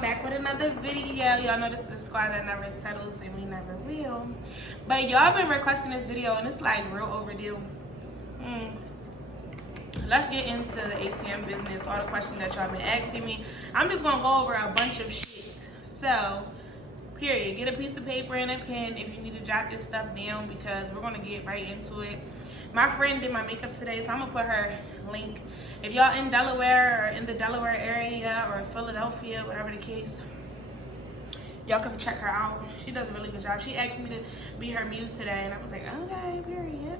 I'm back with another video. Y'all know this is the squad that never settles and we never will. But y'all been requesting this video and it's like real overdue. Let's get into the ATM business, all the questions that y'all been asking me. I'm just gonna go over a bunch of shit. So, period. Get a piece of paper and a pen if you need to jot this stuff down because we're gonna get right into it. My friend did my makeup today, so I'm gonna put her link. If y'all in Delaware or in the Delaware area or Philadelphia, whatever the case, y'all can check her out. She does a really good job. She asked me to be her muse today, and I was like, okay, period.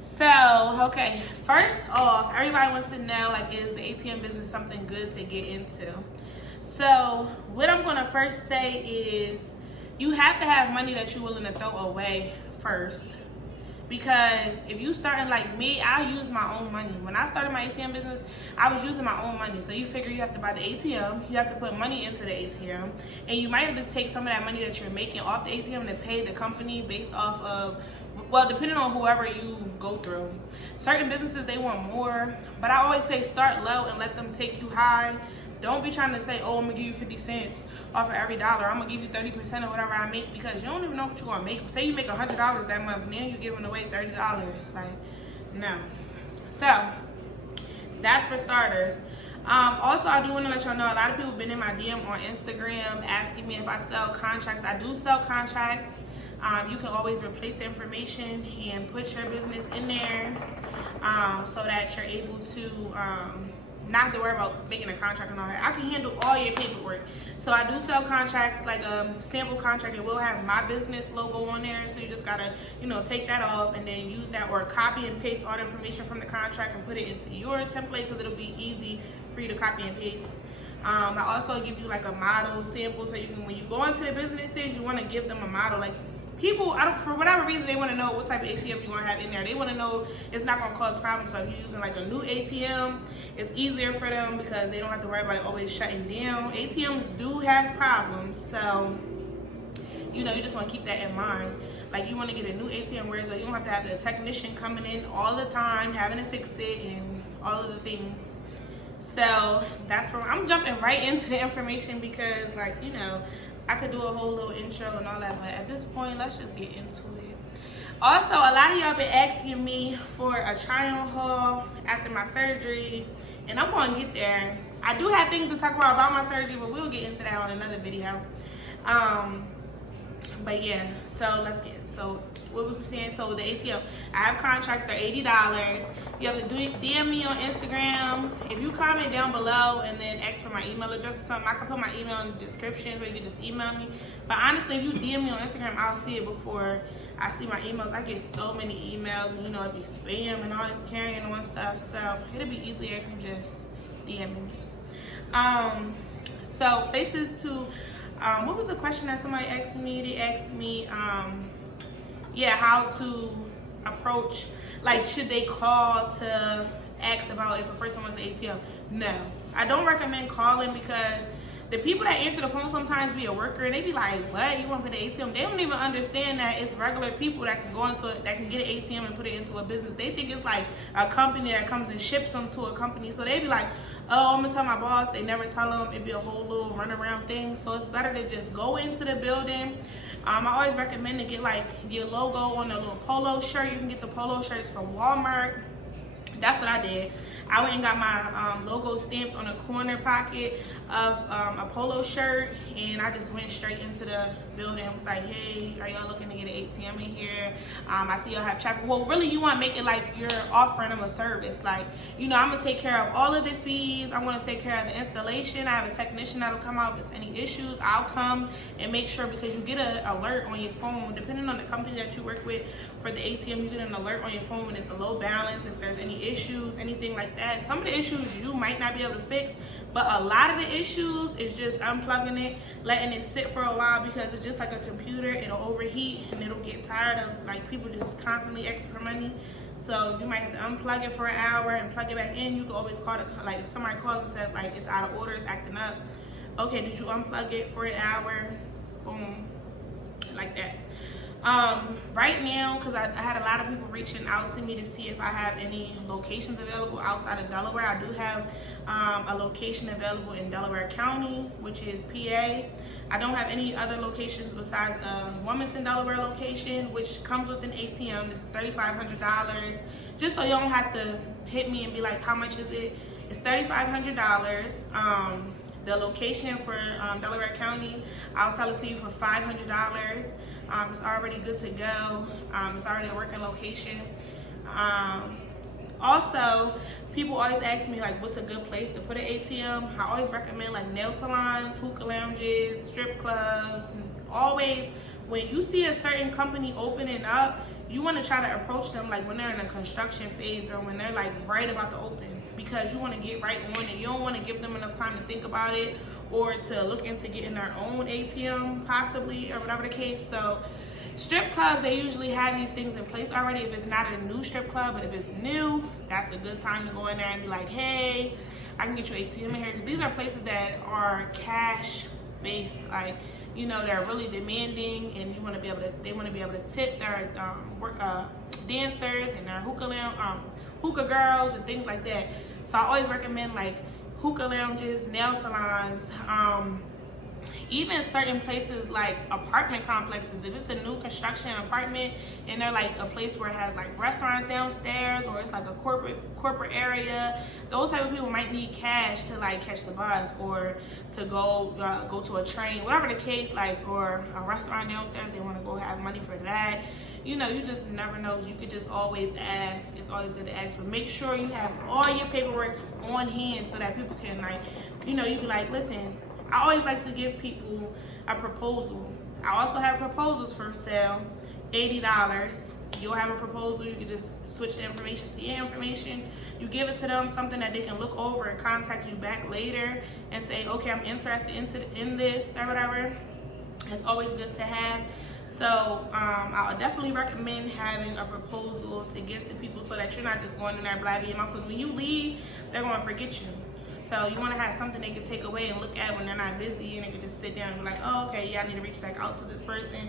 So, okay, first off, everybody wants to know, like, is the ATM business something good to get into? So, what I'm gonna first say is you have to have money that you're willing to throw away first. Because if you starting like me, I use my own money. When I started my ATM business, I was using my own money. So you figure you have to buy the ATM, you have to put money into the ATM, and you might have to take some of that money that you're making off the ATM to pay the company based off of, well, depending on whoever you go through. Certain businesses, they want more, but I always say start low and let them take you high. Don't be trying to say, oh, I'm gonna give you 50 cents off of every dollar. I'm gonna give you 30% of whatever I make, because you don't even know what you're gonna make. Say you make $100 that month, and then you're giving away $30. Like, no. So, that's for starters. Also, I do wanna let y'all know, a lot of people have been in my DM on Instagram asking me if I sell contracts. I do sell contracts. You can always replace the information and put your business in there so that you're able to not have to worry about making a contract and all that. I can handle all your paperwork. So I do sell contracts, like a sample contract. It will have my business logo on there. So you just gotta, take that off and then use that, or copy and paste all the information from the contract and put it into your template because it'll be easy for you to copy and paste. I also give you like a model sample, so you can, when you go into the businesses, you want to give them a model. Like, people, for whatever reason, they want to know what type of ATM you want to have in there. They want to know it's not going to cause problems. So if you're using like a new ATM, it's easier for them because they don't have to worry about it always shutting down. ATMs do have problems, so you just want to keep that in mind. Like, you want to get a new ATM where you don't have to have the technician coming in all the time, having to fix it and all of the things. So that's where I'm jumping right into the information because, like, I could do a whole little intro and all that, but at this point, let's just get into it. Also, a lot of y'all been asking me for a try-on haul after my surgery, and I'm gonna get there. I do have things to talk about my surgery, but we'll get into that on another video. But yeah, so let's get, so what was we saying? So the ATM, I have contracts, they're $80. You have to DM me on Instagram. If you comment down below and then ask for my email address or something, I can put my email in the description, so you can just email me. But honestly, if you DM me on Instagram, I'll see it before I see my emails. I get so many emails, and it'd be spam and all this carrying on stuff, so it'll be easier if you just DM me. So places to, what was the question that somebody asked me? They asked me, how to approach, like, should they call to ask about if a person wants an ATM? No, I don't recommend calling because the people that answer the phone sometimes be a worker and they be like, what, you want to put an ATM? They don't even understand that it's regular people that can go into it, that can get an ATM and put it into a business. They think it's like a company that comes and ships them to a company. So they be like, oh, I'm gonna tell my boss. They never tell them. It'd be a whole little runaround thing. So it's better to just go into the building. I always recommend to get like your logo on a little polo shirt. You can get the polo shirts from Walmart. That's what I did. I went and got my logo stamped on a corner pocket of a polo shirt, and I just went straight into the building. I was like, hey, are y'all looking to get an ATM in here? I see y'all have traffic. Well, really, you want to make it like you're offering them a service. Like, I'm going to take care of all of the fees. I want to take care of the installation. I have a technician that'll come out if there's any issues. I'll come and make sure, because you get an alert on your phone. Depending on the company that you work with, for the ATM, you get an alert on your phone when it's a low balance, if there's any issues, anything like that. Some of the issues you might not be able to fix, but a lot of the issues is just unplugging it, letting it sit for a while, because it's just like a computer. It'll overheat and it'll get tired of like people just constantly asking for money. So you might have to unplug it for an hour and plug it back in. You can always call like if somebody calls and says like it's out of order, it's acting up. Okay, did you unplug it for an hour? Boom, like that. Right now, because I had a lot of people reaching out to me to see if I have any locations available outside of Delaware. I do have a location available in Delaware County, which is PA. I don't have any other locations besides Wilmington, Delaware location, which comes with an ATM. This is $3,500. Just so you don't have to hit me and be like, how much is it? It's $3,500. The location for Delaware County, I'll sell it to you for $500. It's already good to go. It's already a working location. Also, people always ask me like, what's a good place to put an ATM? I always recommend like nail salons, hookah lounges, strip clubs. Always, when you see a certain company opening up, you want to try to approach them like when they're in a construction phase or when they're like right about to open, because you want to get right on it. You don't want to give them enough time to think about it or to look into getting their own ATM possibly, or whatever the case. So strip clubs, they usually have these things in place already. If it's not a new strip club, but if it's new, that's a good time to go in there and be like, hey, I can get you ATM in here. Because these are places that are cash based, like, you know, they're really demanding, and you want to be able to, they want to be able to tip their dancers and their hookah girls and things like that. So I always recommend like hookah lounges, nail salons, even certain places like apartment complexes. If it's a new construction apartment and they're like a place where it has like restaurants downstairs, or it's like a corporate area, those type of people might need cash to like catch the bus or to go to a train, whatever the case, like, or a restaurant downstairs, they want to go have money for that. You know, you just never know. You could just always ask. It's always good to ask, but make sure you have all your paperwork on hand so that people can, like, you know, you be like, listen, I always like to give people a proposal. I also have proposals for sale, $80. You'll have a proposal. You can just switch the information to your information. You give it to them, something that they can look over and contact you back later and say, okay, I'm interested in this or whatever. It's always good to have. So I would definitely recommend having a proposal to give to people so that you're not just going in there blabbing your mouth, because when you leave, they're going to forget you. So you want to have something they can take away and look at when they're not busy, and they can just sit down and be like, oh, okay, yeah, I need to reach back out to this person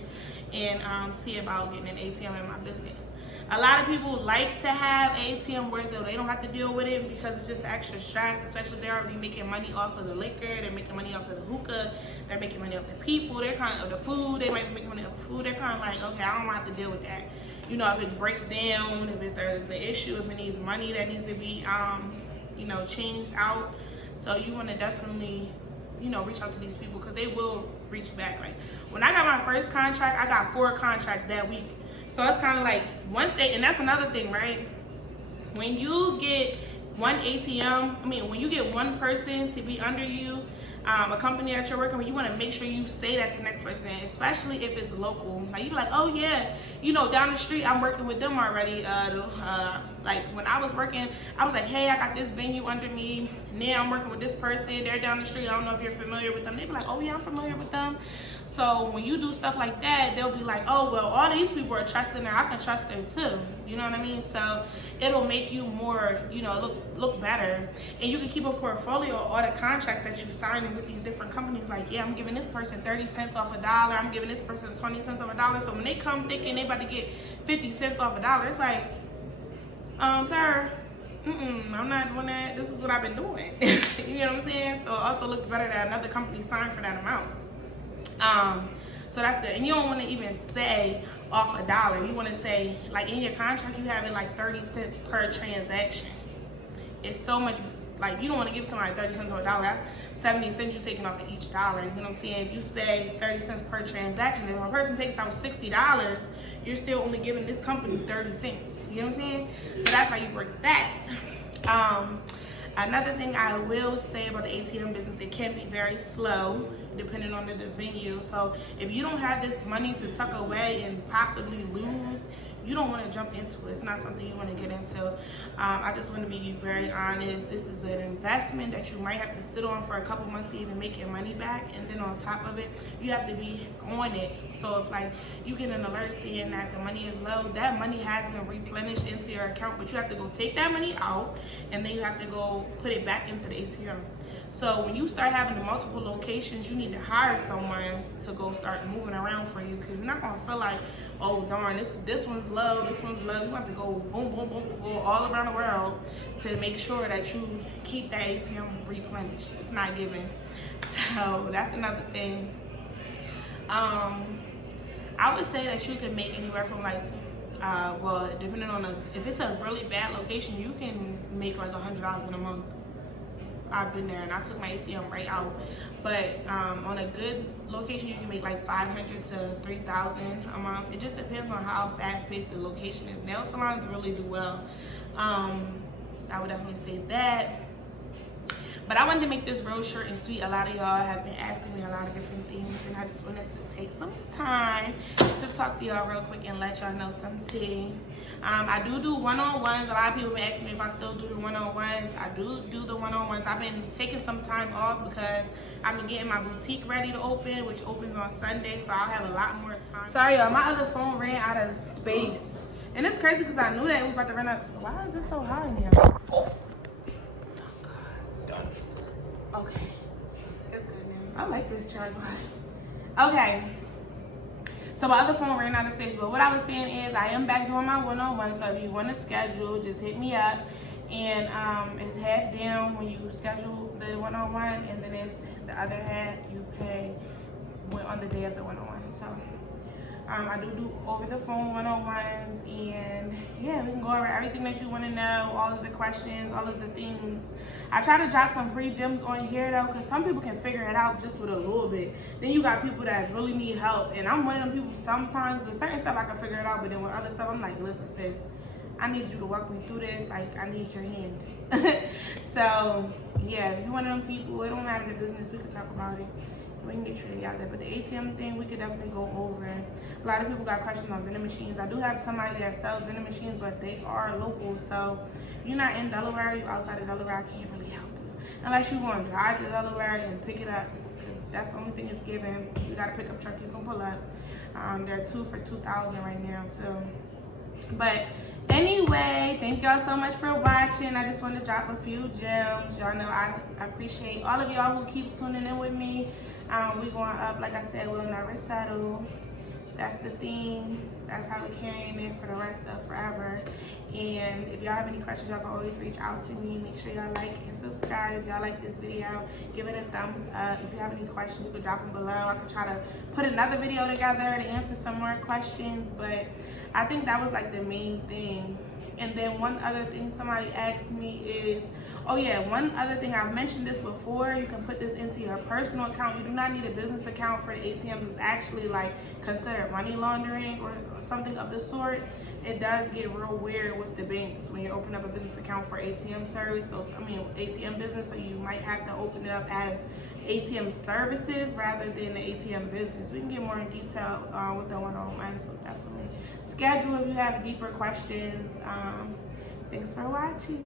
and see about getting an ATM in my business. A lot of people like to have ATM where they don't have to deal with it because it's just extra stress, especially if they're already making money off of the liquor, they're making money off of the hookah, they're making money off the people, they're kind of the food, they might be making money off the food, they're kind of like, okay, I don't want to have to deal with that. You know, if it breaks down, if there's an issue, if it needs money that needs to be, you know, changed out. So you want to definitely, you know, reach out to these people because they will reach back. Like when I got my first contract, I got 4 contracts that week. So it's kind of like once they, and that's another thing, right? When you get one ATM, when you get one person to be under you, a company that you're working with, you want to make sure you say that to the next person, especially if it's local. Like you be like, oh yeah, you know, down the street, I'm working with them already. Like when I was working, I was like, hey, I got this venue under me. Now I'm working with this person. They're down the street. I don't know if you're familiar with them. They be like, oh yeah, I'm familiar with them. So when you do stuff like that, they'll be like, oh, well, all these people are trusting her. I can trust her too. You know what I mean? So it'll make you more, you know, look better. And you can keep a portfolio of all the contracts that you sign with these different companies. Like, yeah, I'm giving this person 30 cents off $1. I'm giving this person 20 cents off $1. So when they come thinking they about to get 50 cents off $1, it's like, sir, I'm not doing that. This is what I've been doing. You know what I'm saying? So it also looks better that another company signed for that amount. So that's good. And you don't want to even say off $1. You want to say, like in your contract, you have it like 30 cents per transaction. It's so much, like you don't want to give somebody 30 cents or $1. That's 70 cents you're taking off of each dollar. You know what I'm saying? If you say 30 cents per transaction, if a person takes out $60, you're still only giving this company 30 cents. You know what I'm saying? So that's how you work that. Another thing I will say about the ATM business, it can be very slow depending on the venue. So if you don't have this money to tuck away and possibly lose, you don't want to jump into it. It's not something you want to get into. I just want to be very honest. This is an investment that you might have to sit on for a couple months to even make your money back. And then on top of it, you have to be on it. So if like you get an alert seeing that the money is low, that money has been replenished into your account, but you have to go take that money out and then you have to go put it back into the ATM. So when you start having the multiple locations, you need to hire someone to go start moving around for you, because you're not gonna feel like, oh darn, this one's low, this one's low. You have to go boom, boom, boom, go all around the world to make sure that you keep that ATM replenished. It's not given. So that's another thing. I would say that you can make anywhere from like, well, depending on if it's a really bad location, you can make like $100 in a month. I've been there and I took my ATM right out. But on a good location, you can make like $500 to $3,000 a month. It just depends on how fast-paced the location is. Nail salons really do well. I would definitely say that. But I wanted to make this real short and sweet. A lot of y'all have been asking me a lot of different things, and I just wanted to take some time to talk to y'all real quick and let y'all know some tea. I do one-on-ones. A lot of people have been asking me if I still do the one-on-ones. I do the one-on-ones. I've been taking some time off because I've been getting my boutique ready to open, which opens on Sunday, so I'll have a lot more time. Sorry, y'all. My other phone ran out of space. And it's crazy because I knew that it was about to run out of space. Why is it so high in here? Oh. Okay, it's good now. I like this tripod. Okay, so my other phone ran out of space, but what I was saying is I am back doing my one-on-one, so if you want to schedule, just hit me up. And it's half down when you schedule the one-on-one, and then it's the other half you pay on the day of the one-on-one. So I do over the phone one-on-ones, and yeah, we can go over everything that you want to know, all of the questions, all of the things. I try to drop some free gems on here though, because some people can figure it out just with a little bit. Then you got people that really need help, and I'm one of them people sometimes. With certain stuff I can figure it out, but then with other stuff I'm like, listen sis, I need you to walk me through this. Like, I need your hand. So yeah, if you're one of them people, it don't matter the business, we can talk about it. We can get you together. But the ATM thing, we could definitely go over. A lot of people got questions on vending machines. I do have somebody that sells vending machines, but they are local. So if you're not in Delaware, you're outside of Delaware, I can't really help you. Unless you want to drive to Delaware and pick it up, because that's the only thing it's given. You got a pickup truck you can pull up. They're 2 for $2,000 right now too. But anyway, thank y'all so much for watching. I just want to drop a few gems. Y'all know I appreciate all of y'all who keeps tuning in with me. We going up, like I said, we'll never settle. That's the theme. That's how we're carrying it for the rest of forever. And if y'all have any questions, y'all can always reach out to me. Make sure y'all like and subscribe. If y'all like this video, give it a thumbs up. If you have any questions, you can drop them below. I can try to put another video together to answer some more questions, but I think that was like the main thing. And then one other thing somebody asked me is, oh yeah, one other thing, I've mentioned this before, you can put this into your personal account. You do not need a business account for the ATMs. It's actually like considered money laundering or something of the sort. It does get real weird with the banks when you open up a business account for ATM service. So I mean ATM business, so you might have to open it up as ATM services rather than the ATM business. We can get more in detail with the one-on-one, so definitely schedule if you have deeper questions. Thanks for watching.